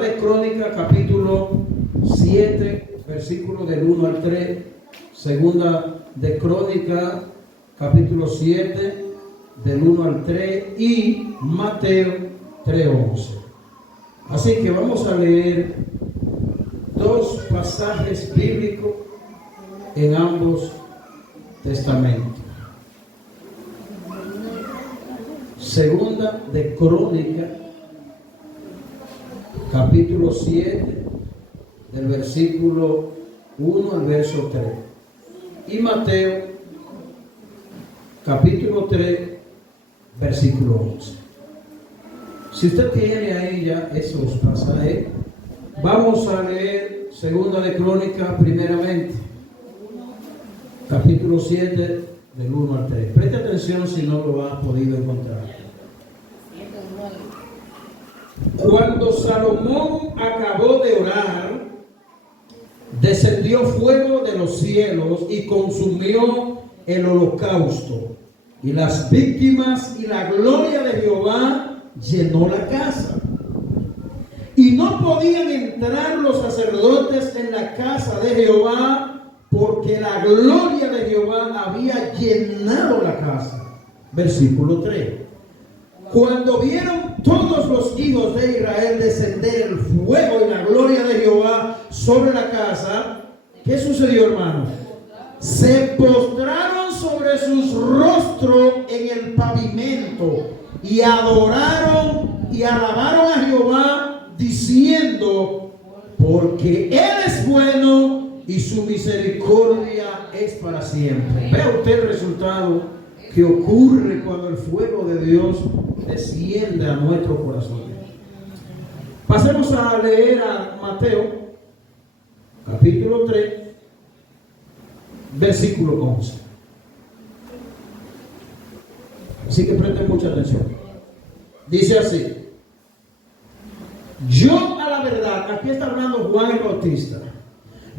De Crónicas, capítulo 7, versículo del 1 al 3. Segunda de Crónicas, capítulo 7, del 1 al 3. Y Mateo 3:11. Así que vamos a leer dos pasajes bíblicos en ambos testamentos. Segunda de Crónicas, capítulo 7, del versículo 1 al verso 3. Y Mateo, capítulo 3, versículo 11. Si usted tiene ahí ya esos pasajes, vamos a leer Segunda de Crónicas primeramente, capítulo 7, del 1 al 3. Preste atención si no lo ha podido encontrar. Cuando Salomón acabó de orar, descendió fuego de los cielos y consumió el holocausto y las víctimas, y la gloria de Jehová llenó la casa. Y no podían entrar los sacerdotes en la casa de Jehová, porque la gloria de Jehová había llenado la casa. Versículo 3. Cuando vieron todos los hijos de Israel descender el fuego y la gloria de Jehová sobre la casa, ¿qué sucedió, hermano? Se postraron sobre sus rostros en el pavimento y adoraron y alabaron a Jehová, diciendo: porque Él es bueno y su misericordia es para siempre. Vea usted el resultado que ocurre cuando el fuego de Dios desciende a nuestro corazón. Pasemos a leer a Mateo, capítulo 3, versículo 11. Así que presten mucha atención. Dice así: yo a la verdad, aquí está hablando Juan el Bautista,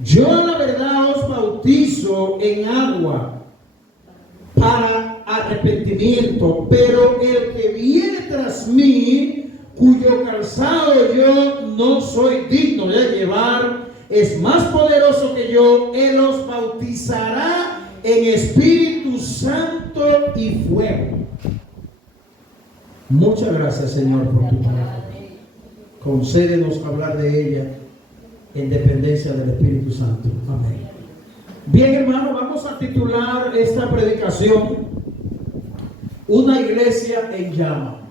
yo a la verdad os bautizo en agua para arrepentimiento, pero el que viene tras mí, cuyo calzado yo no soy digno de llevar, es más poderoso que yo. Él os bautizará en Espíritu Santo y fuego. Muchas gracias, Señor, por tu palabra. Concédenos hablar de ella en dependencia del Espíritu Santo. Amén. Bien, hermano, vamos a titular esta predicación: una iglesia en llama.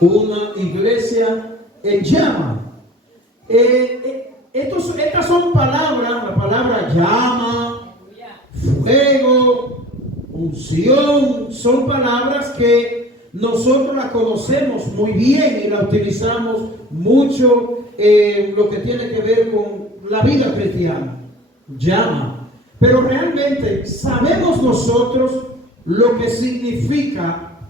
Una iglesia en llama. Estas son palabras, la palabra llama, fuego, unción, son palabras que nosotros las conocemos muy bien y las utilizamos mucho en lo que tiene que ver con la vida cristiana. Llama. Pero realmente sabemos nosotros lo que significa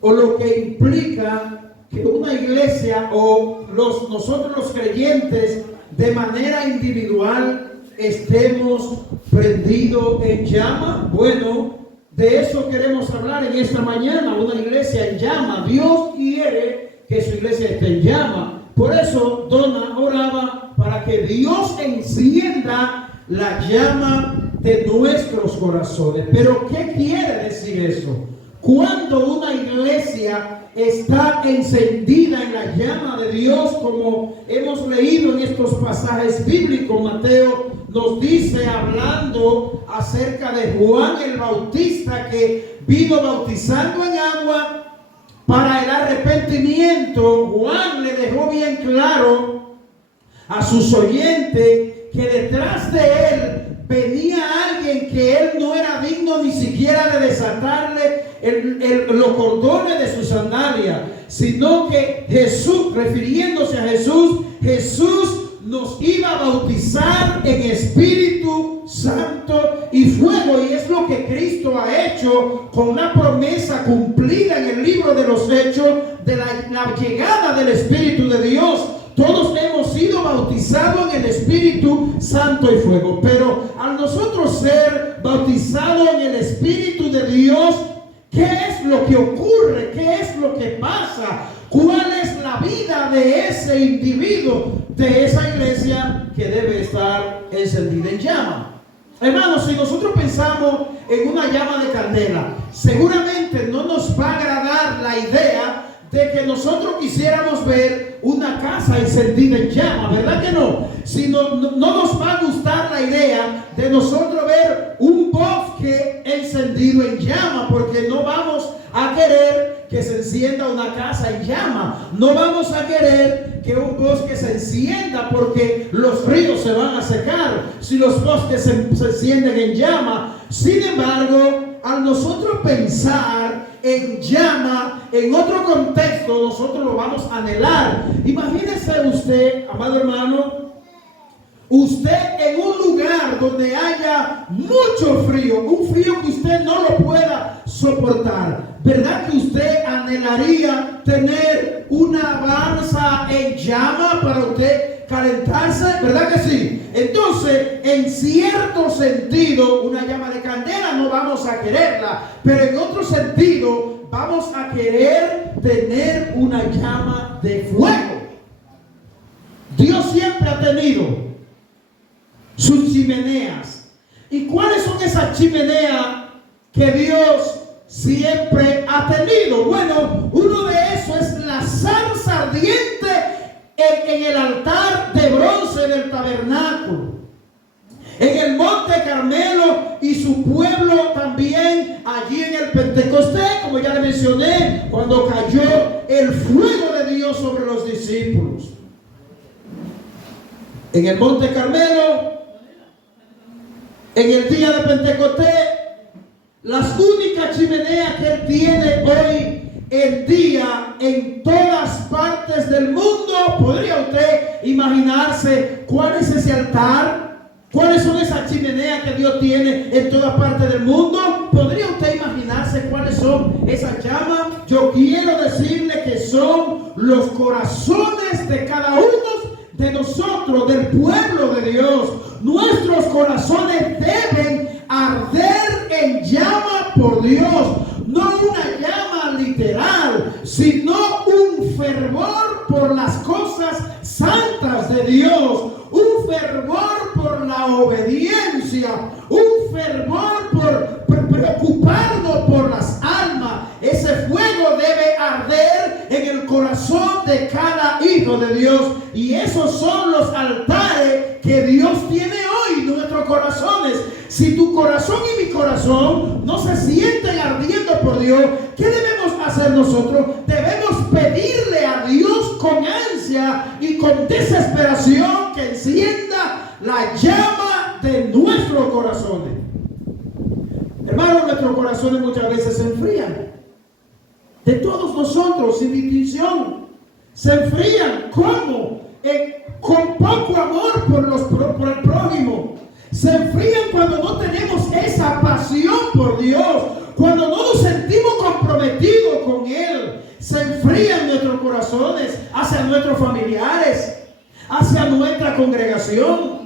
o lo que implica que una iglesia o nosotros los creyentes de manera individual estemos prendidos en llama. Bueno, de eso queremos hablar en esta mañana, una iglesia en llama. Dios quiere que su iglesia esté en llama. Por eso Donna oraba para que Dios encienda la llama de nuestros corazones. Pero ¿qué quiere decir eso? Cuando una iglesia está encendida en la llama de Dios, como hemos leído en estos pasajes bíblicos, Mateo nos dice, hablando acerca de Juan el Bautista, que vino bautizando en agua para el arrepentimiento. Juan le dejó bien claro a sus oyentes que detrás de él venía alguien que él no era digno ni siquiera de desatarle los cordones de su sandalia, sino que Jesús, refiriéndose a Jesús, Jesús nos iba a bautizar en Espíritu Santo y fuego. Y es lo que Cristo ha hecho con la promesa cumplida en el libro de los Hechos de la llegada del Espíritu de Dios. Todos hemos sido bautizados en el Espíritu Santo y fuego. Pero al nosotros ser bautizados en el Espíritu de Dios, ¿qué es lo que ocurre? ¿Qué es lo que pasa? ¿Cuál es la la vida de ese individuo, de esa iglesia que debe estar encendida en llama. Hermanos, si nosotros pensamos en una llama de candela, seguramente no nos va a agradar la idea de que nosotros quisiéramos ver una casa encendida en llama, ¿verdad que no? Si no nos va a gustar la idea de nosotros ver un bosque encendido en llama, porque no vamos a querer que se encienda una casa en llama, no vamos a querer que un bosque se encienda porque los ríos se van a secar si los bosques se encienden en llama. Sin embargo, al nosotros pensar en llama, en otro contexto, nosotros lo vamos a anhelar. Imagínese usted, amado hermano, usted en un lugar donde haya mucho frío, un frío que usted no lo pueda soportar. ¿Verdad que usted anhelaría tener una balsa en llama para usted calentarse? ¿Verdad que sí? Entonces, en cierto sentido, una llama de candela no vamos a quererla, pero en otro sentido, vamos a querer tener una llama de fuego. Dios siempre ha tenido sus chimeneas. ¿Y cuáles son esas chimeneas que Dios siempre ha tenido? Bueno, uno de esos es la zarza ardiente en el altar de bronce del tabernáculo, en el monte Carmelo y su pueblo también allí en el Pentecostés, como ya le mencioné, cuando cayó el fuego de Dios sobre los discípulos. En el monte Carmelo, en el día de Pentecostés, las únicas chimeneas que Él tiene hoy en día en todas partes del mundo. ¿Podría usted imaginarse cuál es ese altar? ¿Cuáles son esas chimeneas que Dios tiene en todas partes del mundo? ¿Podría usted imaginarse cuáles son esas llamas? Yo quiero decirle que son los corazones de cada uno de nosotros, del pueblo de Dios. Nuestros corazones deben arder en llama por Dios, no una llama literal, sino un fervor por las cosas santas de Dios, un fervor por la obediencia, un fervor por preocuparnos por las almas. Ese fuego debe arder en el corazón de cada hijo de Dios, y esos son los altares que Dios tiene hoy en nuestros corazones. Si tu corazón y mi corazón no se sienten ardiendo por Dios, ¿qué debemos hacer nosotros? Debemos pedirle a Dios con ansia y con desesperación que encienda la llama de nuestros corazones. Hermanos, nuestros corazones muchas veces se enfrían. De todos nosotros, sin distinción, se enfrían. ¿Cómo? Con poco amor por el prójimo. Se enfrían cuando no tenemos esa pasión por Dios, cuando no nos sentimos comprometidos con Él. Se enfrían nuestros corazones hacia nuestros familiares, hacia nuestra congregación.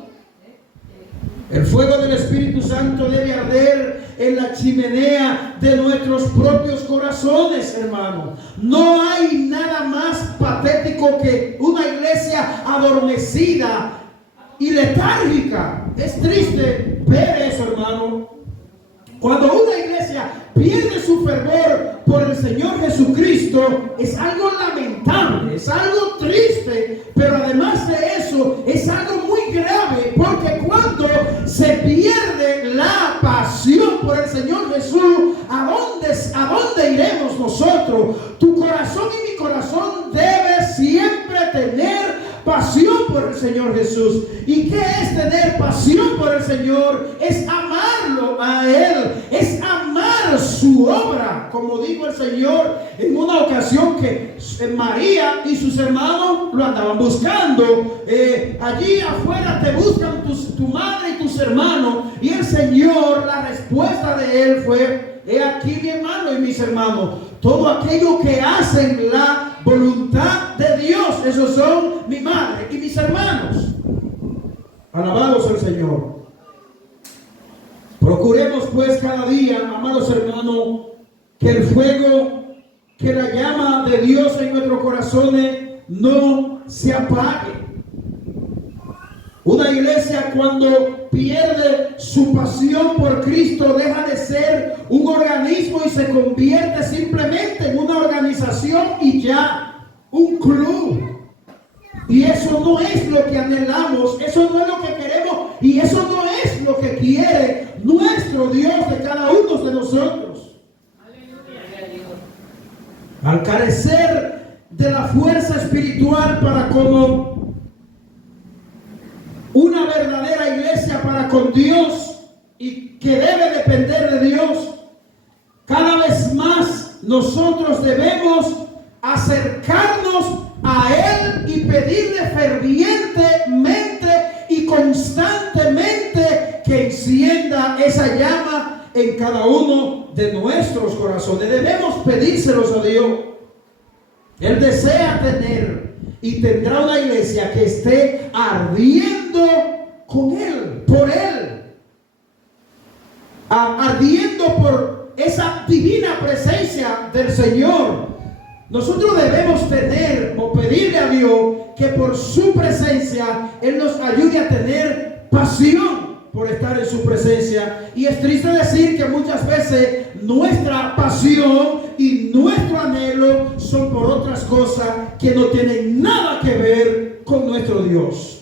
El fuego del Espíritu Santo debe arder en la chimenea de nuestros propios corazones, hermano. No hay nada más patético que una iglesia adormecida y letárgica. Es triste ver eso, hermano. Cuando una iglesia pierde su fervor por el Señor Jesucristo, es algo lamentable, es algo triste, pero además de eso, es algo muy grave, porque cuando se pierde la pasión por el Señor Jesús, ¿a dónde iremos nosotros? Tu corazón y mi corazón debe siempre tener pasión por el Señor Jesús. ¿Y qué es tener pasión por el Señor? Es amarlo a Él, es amar su obra. Como dijo el Señor en una ocasión que María y sus hermanos lo andaban buscando. Allí afuera te buscan tu madre y tus hermanos. Y el Señor, la respuesta de Él fue: he aquí mi hermano y mis hermanos, todo aquello que hacen la voluntad de Dios, esos son mi madre y mis hermanos. Alabados el Señor. Procuremos pues cada día, amados hermanos, que el fuego, que la llama de Dios en nuestros corazones no se apague. Una iglesia cuando pierde su pasión por Cristo deja de ser un organismo y se convierte simplemente en una organización y ya, un club. Y eso no es lo que anhelamos, eso no es lo que queremos y eso no es lo que quiere nuestro Dios de cada uno de nosotros. Al carecer de la fuerza espiritual para como una verdadera iglesia para con Dios y que debe depender de Dios, cada vez más nosotros debemos acercarnos a Él y pedirle fervientemente y constantemente que encienda esa llama en cada uno de nuestros corazones. Debemos pedírselos a Dios. Él desea tener y tendrá una iglesia que esté ardiendo con Él, por Él, ardiendo por esa divina presencia del Señor. Nosotros debemos tener o pedirle a Dios que por su presencia Él nos ayude a tener pasión por estar en su presencia. Y es triste decir que muchas veces nuestra pasión y nuestro anhelo son por otras cosas que no tienen nada que ver con nuestro Dios.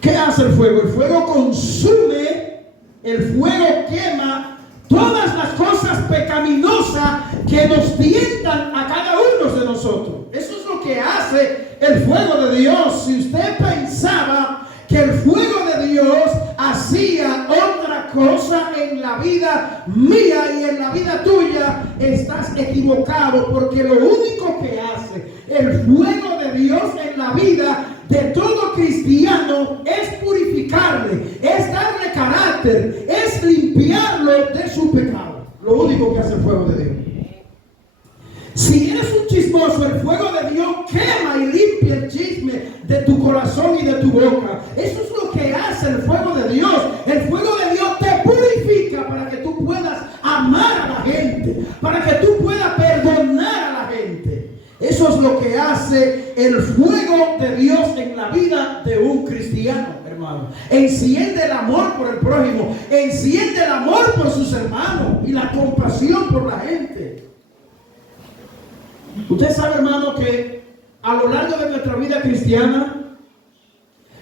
¿Qué hace el fuego? El fuego consume, el fuego quema todas las cosas pecaminosas que nos tientan a cada uno de nosotros. Eso es lo que hace el fuego de Dios. Si usted pensaba que el fuego de Dios hacía otra cosa en la vida mía y en la vida tuya, estás equivocado, porque lo único que hace el fuego de Dios en la vida de todo cristiano es purificarle, es darle carácter, es limpiarlo de su pecado. Lo único que hace el fuego de Dios. Si eres un chismoso, el fuego de Dios quema y limpia el chisme de tu corazón y de tu boca. Eso es lo que hace el fuego de Dios. El fuego de Dios te purifica para que tú puedas amar a la gente, para que tú puedas perdonar a la gente. Eso es lo que hace el fuego de Dios en la vida de un cristiano, hermano. Enciende el amor por el prójimo, enciende el amor por sus hermanos y la compasión por la gente. Usted sabe, hermano, que a lo largo de nuestra vida cristiana,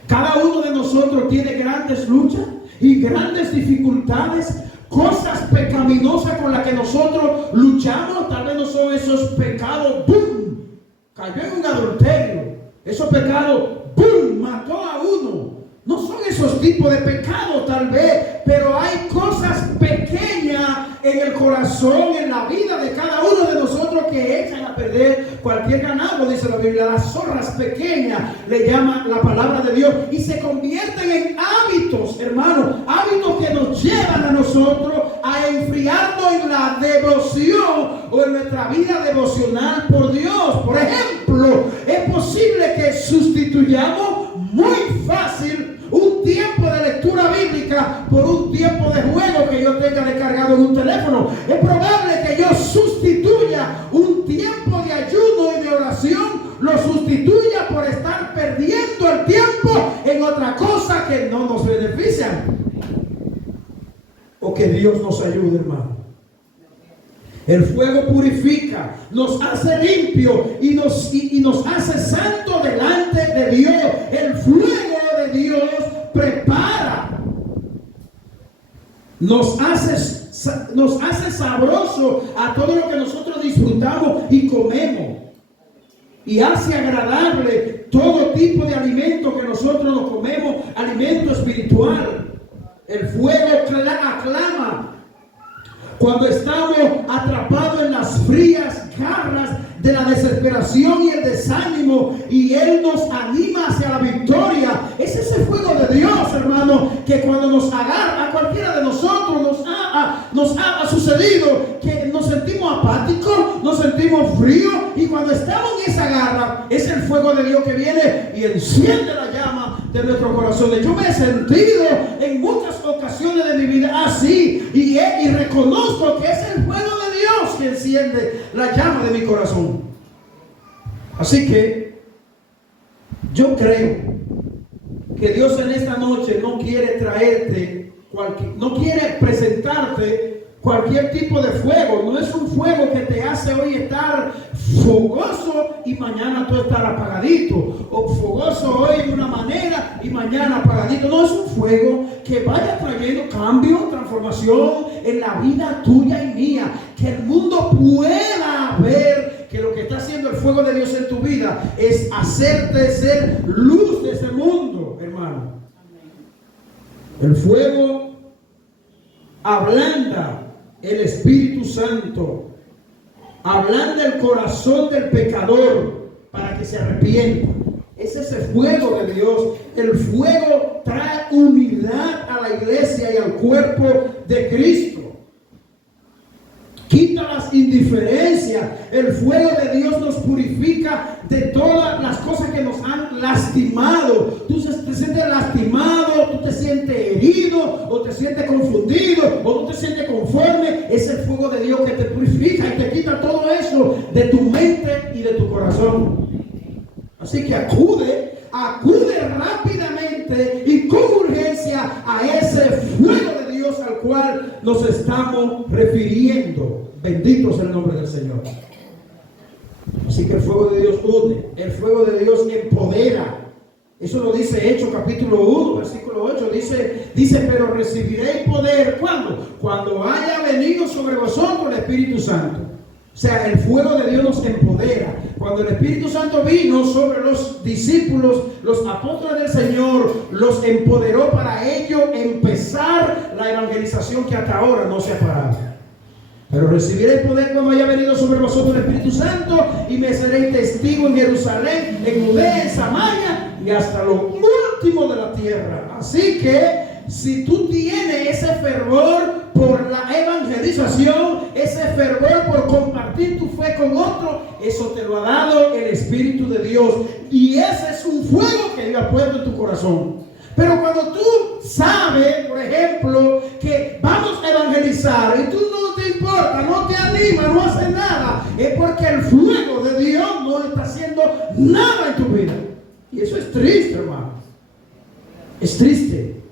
cada uno de nosotros tiene grandes luchas y grandes dificultades, cosas pecaminosas con las que nosotros luchamos. Tal vez no son esos pecados, ¡boom!, cayó en un adulterio. Esos pecados, ¡boom!, mató a uno. No son esos tipos de pecados tal vez, pero hay cosas pequeñas en el corazón, en la vida de cada uno de nosotros que echan a perder cualquier ganado, dice la Biblia. Las zorras pequeñas le llama la palabra de Dios y se convierten en hábitos, hermanos, hábitos que nos llevan a nosotros a enfriarnos en la devoción o en nuestra vida devocional por Dios. Por ejemplo, es posible que sustituyamos muy fácil un tiempo de lectura bíblica por un tiempo de juego que yo tenga descargado en un teléfono. Es probable que yo sustituya un tiempo de ayuno y de oración, lo sustituya por estar perdiendo el tiempo en otra cosa que no nos beneficia. O que Dios nos ayude, hermano. El fuego purifica, nos hace limpio y nos hace santo delante de Dios. El fuego de Dios prepara, nos hace sabroso a todo lo que nosotros disfrutamos y comemos, y hace agradable todo tipo de alimento que nosotros nos comemos, alimento espiritual. El fuego aclama cuando estamos atrapados en las frías garras de la desesperación y el desánimo, y Él nos anima hacia la victoria. Es ese fuego de Dios, hermano, que cuando nos agarra, a cualquiera de nosotros nos ha sucedido que nos sentimos apáticos, nos sentimos fríos, y cuando estamos en esa garra, es el fuego de Dios que viene y enciende la llama de nuestro corazón. Yo me he sentido en muchas ocasiones de mi vida así, y reconozco que es el fuego de Dios que enciende la llama de mi corazón. Así que yo creo que Dios en esta noche no quiere traerte no quiere presentarte cualquier tipo de fuego. No es un fuego que te hace hoy estar fogoso y mañana tú estar apagadito, o fogoso hoy de una manera y mañana apagadito. No, es un fuego que vaya trayendo cambio, transformación en la vida tuya y mía, que el mundo pueda ver que lo que está haciendo el fuego de Dios en tu vida es hacerte ser luz de ese mundo, hermano. El fuego ablanda el Espíritu Santo, ablanda el corazón del pecador para que se arrepienta. Es ese fuego de Dios. El fuego trae unidad a la iglesia y al cuerpo de Cristo. Quita las indiferencias. El fuego de Dios nos purifica de todas las cosas que nos han lastimado. Tú te sientes lastimado, tú te sientes herido, o te sientes confundido, o tú te sientes conforme. Es el fuego de Dios que te purifica y te quita todo eso de tu mente y de tu corazón. Así que acude rápidamente y con urgencia a ese fuego de Dios al cual nos estamos refiriendo. Bendito sea el nombre del Señor. Así que el fuego de Dios une, el fuego de Dios empodera. Eso lo dice Hechos capítulo 1, versículo 8. Dice, pero recibiréis poder. ¿Cuándo? Cuando haya venido sobre vosotros el Espíritu Santo. O sea, el fuego de Dios nos empodera. Cuando el Espíritu Santo vino sobre los discípulos, los apóstoles del Señor, los empoderó para ello empezar la evangelización que hasta ahora no se ha parado. Pero recibiréis poder cuando haya venido sobre vosotros el Espíritu Santo, y me seréis testigo en Jerusalén, en Judea, en Samaria y hasta lo último de la tierra. Así que si tú tienes ese fervor por la evangelización, ese fervor por compartir tu fe con otro, eso te lo ha dado el Espíritu de Dios, y ese es un fuego que Dios ha puesto en tu corazón. Pero cuando tú sabes, por ejemplo, que vamos a evangelizar y tú no te importa, no te anima, no haces nada, es porque el fuego de Dios no está haciendo nada en tu vida. Y eso es triste, hermano. Es triste.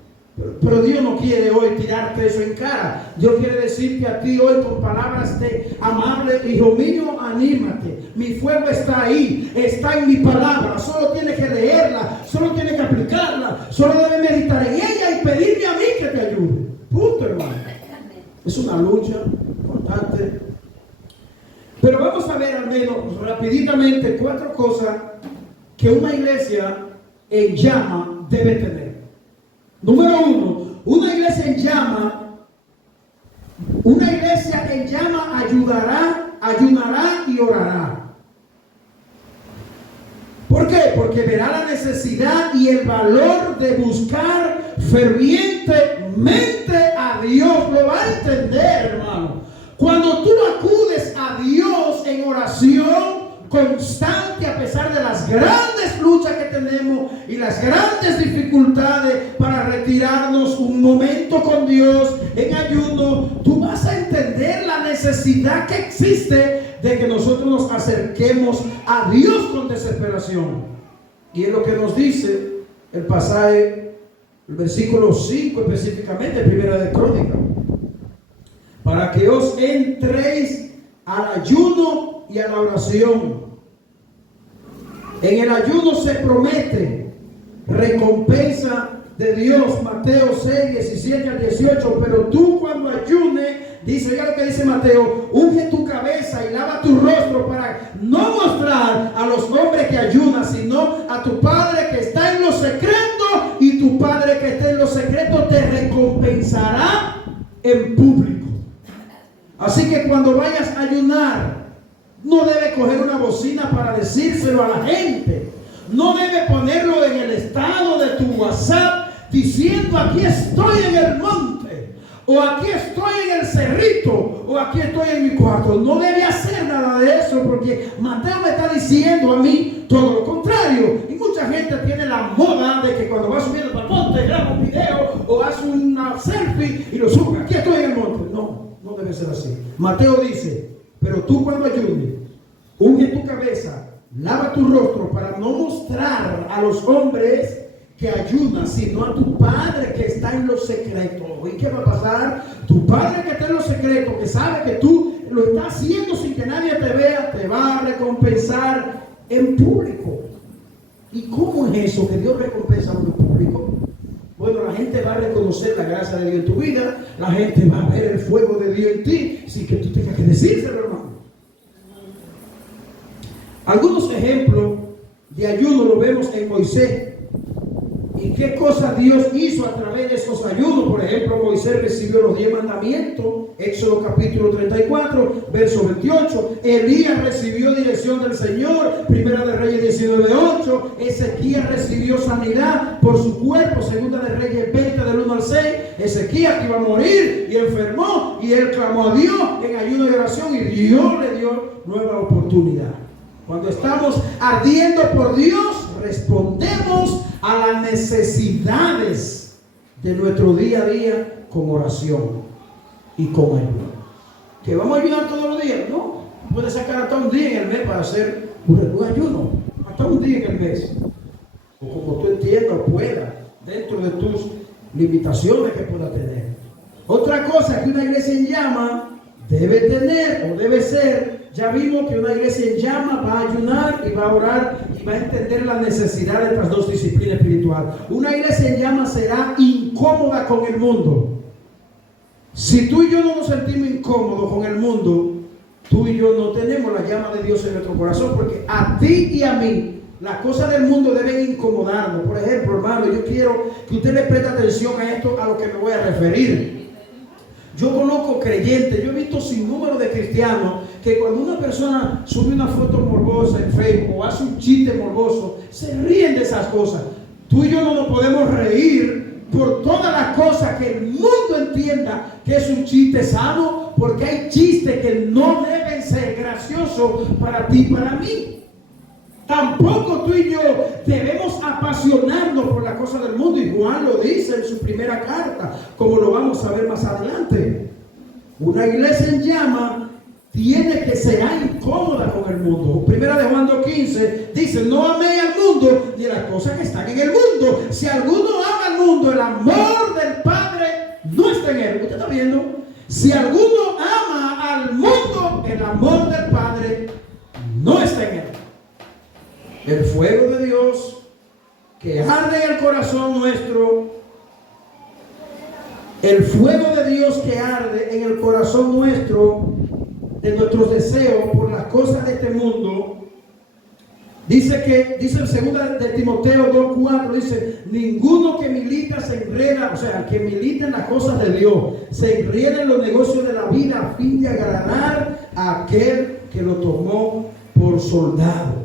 Pero Dios no quiere hoy tirarte eso en cara. Dios quiere decirte a ti hoy con palabras de amable: hijo mío, anímate. Mi fuego está ahí, está en mi palabra. Solo tienes que leerla, solo tienes que aplicarla, solo debes meditar en ella y pedirme a mí que te ayude. Punto, hermano. Es una lucha constante. Pero vamos a ver al menos rapiditamente 4 cosas que una iglesia en llama debe tener. Número 1, una iglesia en llama ayunará y orará. ¿Por qué? Porque verá la necesidad y el valor de buscar fervientemente a Dios. Lo va a entender, hermano. Cuando tú acudes a Dios en oración constante, a pesar de las grandes luchas que tenemos y las grandes dificultades para retirarnos un momento con Dios en ayuno, tú vas a entender la necesidad que existe de que nosotros nos acerquemos a Dios con desesperación. Y es lo que nos dice el pasaje, el versículo 5 específicamente, primera de Crónicas: para que os entréis al ayuno y a la oración. En el ayuno se promete recompensa de Dios. Mateo 6, 17 al 18. Pero tú cuando ayunes, dice, oiga lo que dice Mateo: unge tu cabeza y lava tu rostro, para no mostrar a los hombres que ayunan, sino a tu Padre que está en lo secreto, y tu Padre que está en lo secreto te recompensará en público. Así que cuando vayas a ayunar, no debe coger una bocina para decírselo a la gente. No debe ponerlo en el estado de tu WhatsApp diciendo: aquí estoy en el monte, o aquí estoy en el cerrito, o aquí estoy en mi cuarto. No debe hacer nada de eso, porque Mateo me está diciendo a mí todo lo contrario. Y mucha gente tiene la moda de que cuando va subiendo para el monte, graba un video o hace una selfie y lo sube: aquí estoy en el monte. No debe ser así. Mateo dice: pero tú cuando ayunes, unge tu cabeza lava tu rostro para no mostrar a los hombres que ayunas, sino a tu Padre que está en lo secreto. ¿Y qué va a pasar? Tu Padre que está en lo secreto, que sabe que tú lo estás haciendo sin que nadie te vea, te va a recompensar en público. ¿Y cómo es eso que Dios recompensa en público? Bueno, la gente va a reconocer la gracia de Dios en tu vida, la gente va a ver el fuego de Dios en ti, sin que tú tengas que decírselo, hermano. Algunos ejemplos de ayuno lo vemos en Moisés. ¿Y qué cosa Dios hizo a través de esos ayunos? Por ejemplo, Moisés recibió los 10 mandamientos, Éxodo capítulo 34, verso 28. Elías recibió dirección del Señor, Primera de Reyes 19:8. Ezequías recibió sanidad por su cuerpo, Segunda de Reyes 20, del 1 al 6. Ezequías iba a morir y enfermó, y él clamó a Dios en ayuno y oración, y Dios le dio nueva oportunidad. Cuando estamos ardiendo por Dios, respondemos a las necesidades de nuestro día a día con oración y con ayuno. ¿Que vamos a ayudar todos los días? No. Puedes sacar hasta un día en el mes para hacer un ayuno. Hasta un día en el mes. O como tú entiendas o puedas, dentro de tus limitaciones que puedas tener. Otra cosa que una iglesia en llama debe tener o debe ser. Ya vimos que una iglesia en llama va a ayunar y va a orar y va a entender la necesidad de estas dos disciplinas espirituales. Una iglesia en llama será incómoda con el mundo. Si tú y yo no nos sentimos incómodos con el mundo, tú y yo no tenemos la llama de Dios en nuestro corazón, porque a ti y a mí las cosas del mundo deben incomodarnos. Por ejemplo, hermano, yo quiero que usted le preste atención a esto, a lo que me voy a referir. Yo conozco creyentes, yo he visto sin número de cristianos que cuando una persona sube una foto morbosa en Facebook o hace un chiste morboso, se ríen de esas cosas. Tú y yo no nos podemos reír por todas las cosas que el mundo entienda que es un chiste sano, porque hay chistes que no deben ser graciosos para ti y para mí. Tampoco tú y yo debemos apasionarnos por las cosas del mundo. Y Juan lo dice en su primera carta, como lo vamos a ver más adelante. Una iglesia en llama tiene que ser incómoda con el mundo. Primera de Juan 2:15 dice: no améis al mundo ni las cosas que están en el mundo. Si alguno ama al mundo, el amor del Padre no está en él. ¿Usted está viendo? Si alguno ama al mundo, el amor del Padre no está en él. El fuego de Dios que arde en el corazón nuestro, el fuego de Dios que arde en el corazón nuestro, de nuestros deseos por las cosas de este mundo, dice en 2 de Timoteo 2:4, dice: ninguno que milita se enreda, o sea, que milita en las cosas de Dios, se enreda en los negocios de la vida a fin de agradar a aquel que lo tomó por soldado.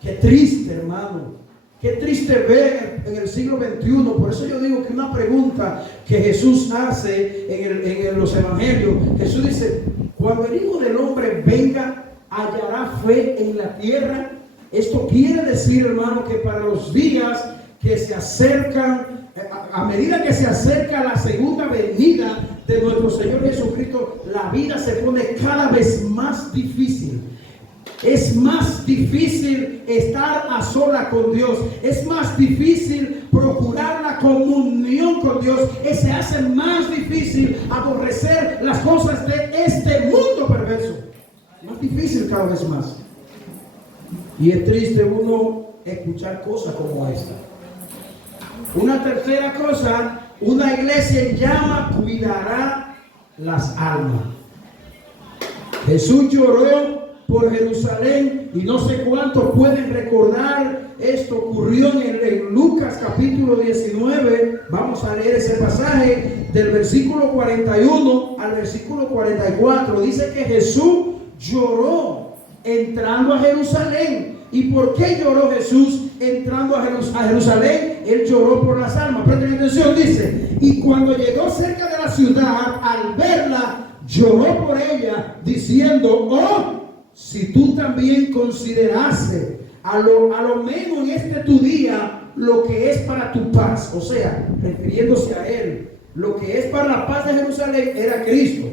Qué triste, hermano. Qué triste ver en el siglo XXI. Por eso yo digo que una pregunta que Jesús hace en los evangelios, Jesús dice: cuando el Hijo del Hombre venga, ¿hallará fe en la tierra? Esto quiere decir, hermano, que para los días que se acercan, a medida que se acerca la segunda venida de nuestro Señor Jesucristo, la vida se pone cada vez más difícil. Es más difícil estar a sola con Dios. Es más difícil procurar la comunión con Dios. Se hace más difícil aborrecer las cosas de este mundo perverso. Más difícil cada vez más. Y es triste uno escuchar cosas como esta. Una tercera cosa: una iglesia en llama cuidará las almas. Jesús lloró por Jerusalén, y no sé cuántos pueden recordar, esto ocurrió en Lucas capítulo 19. Vamos a leer ese pasaje del versículo 41 al versículo 44. Dice que Jesús lloró entrando a Jerusalén. ¿Y por qué lloró Jesús entrando a Jerusalén? Él lloró por las almas. Presten atención, dice: y cuando llegó cerca de la ciudad, al verla, lloró por ella, diciendo: oh, si tú también considerases a lo menos en este tu día lo que es para tu paz, o sea, refiriéndose a él, lo que es para la paz de Jerusalén era Cristo.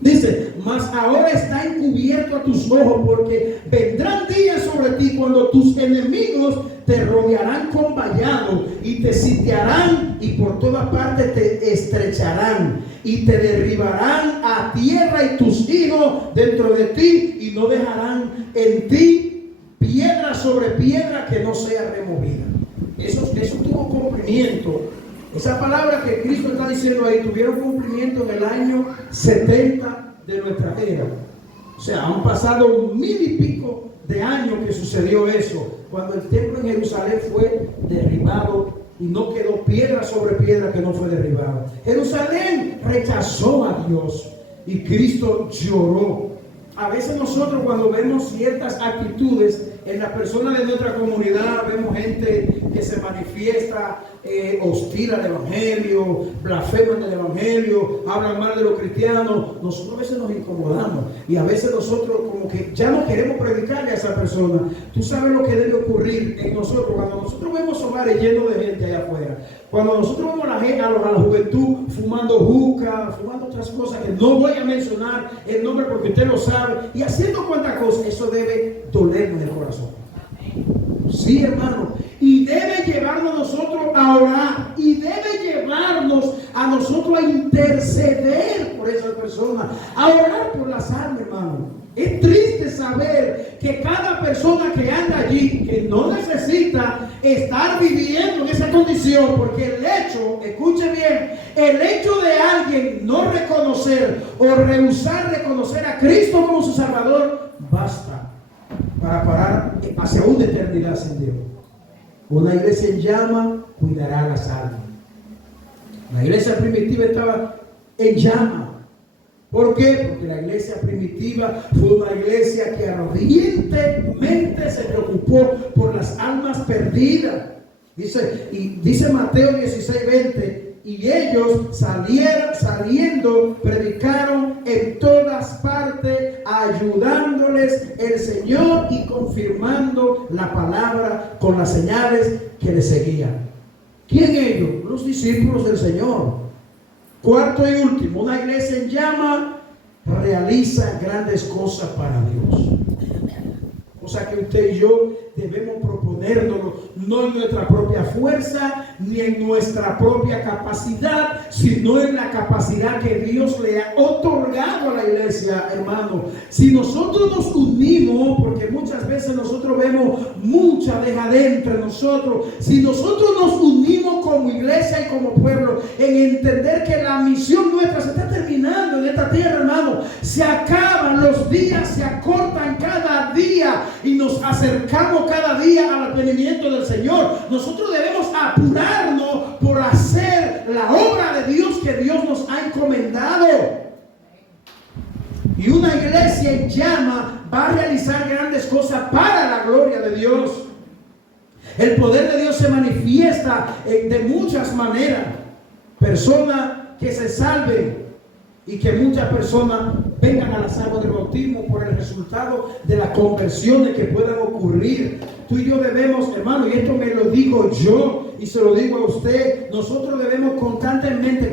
Dice, mas ahora está encubierto a tus ojos, porque vendrán días sobre ti cuando tus enemigos te rodearán con vallado y te sitiarán y por todas partes te estrecharán y te derribarán a tierra y tus hijos dentro de ti y no dejarán en ti piedra sobre piedra que no sea removida. Eso tuvo cumplimiento. Esa palabra que Cristo está diciendo ahí tuvieron cumplimiento en el año 70 de nuestra era. O sea, han pasado 1000 y pico de años que sucedió eso, cuando el templo en Jerusalén fue derribado y no quedó piedra sobre piedra que no fue derribada. Jerusalén rechazó a Dios y Cristo lloró. A veces nosotros cuando vemos ciertas actitudes en la persona de nuestra comunidad, vemos gente que se manifiesta hostil al evangelio, blasfeman del evangelio, hablan mal de los cristianos. Nosotros a veces nos incomodamos y a veces nosotros como que ya no queremos predicarle a esa persona. Tú sabes lo que debe ocurrir en nosotros cuando nosotros vemos hogares llenos de gente allá afuera, cuando nosotros vemos a la juventud fumando juca, fumando otras cosas que no voy a mencionar el nombre porque usted lo sabe, y haciendo cuantas cosas. Eso debe dolernos en el corazón. Sí, hermano. Y debe llevarnos a nosotros a orar. Y debe llevarnos a nosotros a interceder por esas personas. A orar por las almas, hermano. Es triste saber que cada persona que anda allí, que no necesita estar viviendo en esa condición, porque el hecho, escuche bien, el hecho de alguien no reconocer o rehusar reconocer a Cristo como su Salvador, basta para parar hacia una eternidad sin Dios. Una iglesia en llama cuidará las almas. La iglesia primitiva estaba en llama. ¿Por qué? Porque la iglesia primitiva fue una iglesia que ardientemente se preocupó por las almas perdidas. Dice Mateo 16:20, y ellos saliendo, predicaron en todas partes, ayudándoles el Señor y confirmando la palabra con las señales que le seguían. ¿Quién ellos? Los discípulos del Señor. Cuarto y último, una iglesia en llama realiza grandes cosas para Dios. O sea que usted y yo debemos proponérnoslo, no en nuestra propia fuerza, ni en nuestra propia capacidad, sino en la capacidad que Dios le ha otorgado a la iglesia, hermano. Si nosotros nos unimos, porque muchas veces nosotros vemos mucha dejadez entre nosotros, si nosotros nos unimos como iglesia y como pueblo, en entender que la misión nuestra se está terminando en esta tierra, hermano, se acaban los días, se acortan cada día y nos acercamos cada día al advenimiento del Señor. Nosotros debemos apurarnos por hacer la obra de Dios que Dios nos ha encomendado. Y una iglesia en llama va a realizar grandes cosas para la gloria de Dios. El poder de Dios se manifiesta de muchas maneras. Personas que se salven y que muchas personas vengan a las aguas del bautismo por el resultado de las conversiones que puedan ocurrir. Tú y yo debemos, hermano, y esto me lo digo yo y se lo digo a usted, nosotros debemos constantemente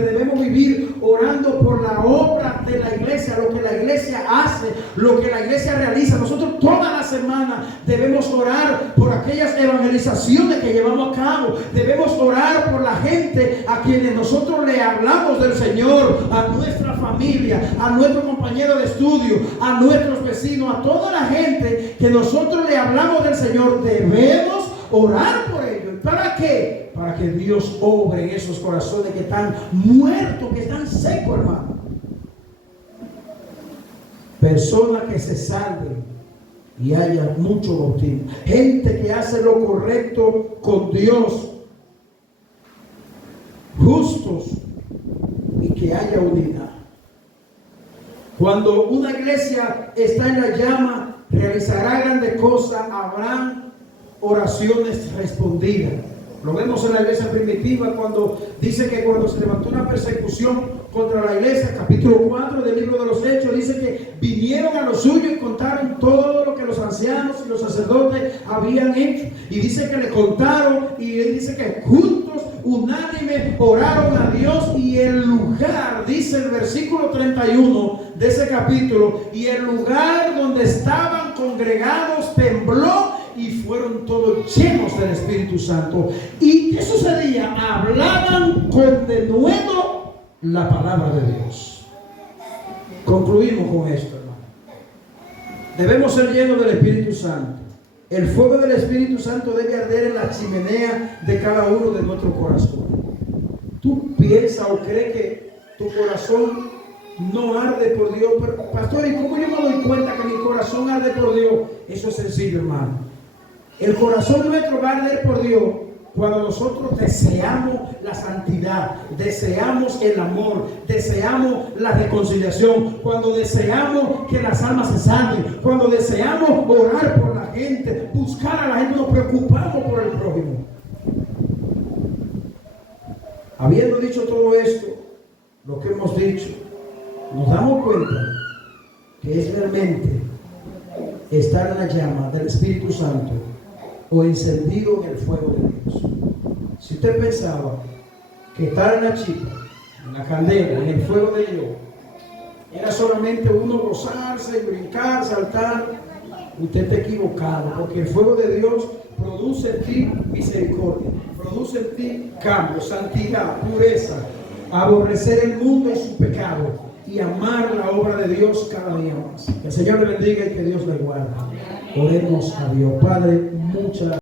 debemos vivir orando por la obra de la iglesia, lo que la iglesia hace, lo que la iglesia realiza. Nosotros toda la semana debemos orar por aquellas evangelizaciones que llevamos a cabo. Debemos orar por la gente a quienes nosotros le hablamos del Señor, a nuestra familia, a nuestro compañero de estudio, a nuestros vecinos, a toda la gente que nosotros le hablamos del Señor. Debemos orar por ellos. ¿Para qué? Para que Dios obre en esos corazones que están muertos, que están secos, hermano. Personas que se salven y haya mucho bautismo. Gente que hace lo correcto con Dios. Justos y que haya unidad. Cuando una iglesia está en la llama, realizará grandes cosas, habrán oraciones respondidas. Lo vemos en la iglesia primitiva cuando dice que cuando se levantó una persecución contra la iglesia, capítulo 4 del libro de los Hechos, dice que vinieron a lo suyo y contaron todo lo que los ancianos y los sacerdotes habían hecho. Y dice que le contaron y él dice que juntos unánime oraron a Dios y el lugar, dice el versículo 31 de ese capítulo, y el lugar donde estaban congregados tembló y fueron todos llenos del Espíritu Santo. ¿Y qué sucedía? Hablaban con denuedo la palabra de Dios. Concluimos con esto, hermano. Debemos ser llenos del Espíritu Santo. El fuego del Espíritu Santo debe arder en la chimenea de cada uno de nuestros corazones. ¿Tú piensas o crees que tu corazón no arde por Dios? Pero, pastor, ¿y cómo yo me doy cuenta que mi corazón arde por Dios? Eso es sencillo, hermano. El corazón nuestro va a arder por Dios cuando nosotros deseamos la santidad, deseamos el amor, deseamos la reconciliación, cuando deseamos que las almas se salven, cuando deseamos orar por la gente, buscar a la gente, nos preocupamos por el prójimo. Habiendo dicho todo esto, lo que hemos dicho, nos damos cuenta que es realmente estar en la llama del Espíritu Santo o encendido en el fuego de Dios. Si usted pensaba que estar en la chispa, en la candela, en el fuego de Dios, era solamente uno gozarse, brincar, saltar, usted está equivocado, porque el fuego de Dios produce en ti misericordia, produce en ti cambio, santidad, pureza, aborrecer el mundo y su pecado y amar la obra de Dios cada día más. Que el Señor le bendiga y que Dios le guarde. Oremos a Dios. Padre, muchas